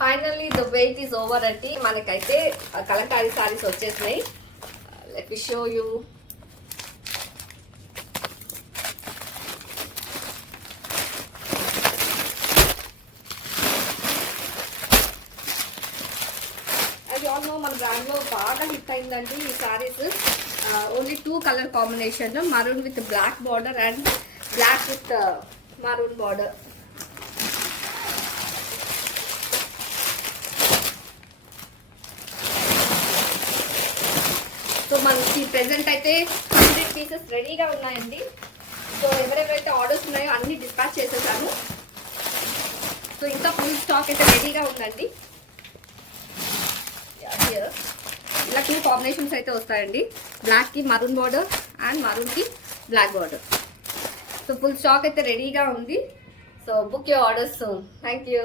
Finally the wait is over అండి. మనకైతే కలంకారీ సారీస్ వచ్చేసినాయి. Let me show you. మన బ్రాండ్ లో బాగా హిట్ అయిందండి ఈ sarees. Only 2 colour combination, maroon with black border and black with maroon border. So మనకి ప్రెసెంట్ అయితే 100 పీసెస్ రెడీగా ఉన్నాయండి. సో ఎవరెవరైతే ఆర్డర్స్ ఉన్నాయో అన్ని డిస్పాచ్ చేసేసాను. సో ఇంకా ఫుల్ స్టాక్ అయితే రెడీగా ఉందండి. ఇలా 2 కాంబినేషన్స్ అయితే వస్తాయండి, బ్లాక్ కి మరూన్ బార్డర్ అండ్ మరూన్ కి black border. So full stock అయితే రెడీగా ఉంది. So book your orders soon. Thank you.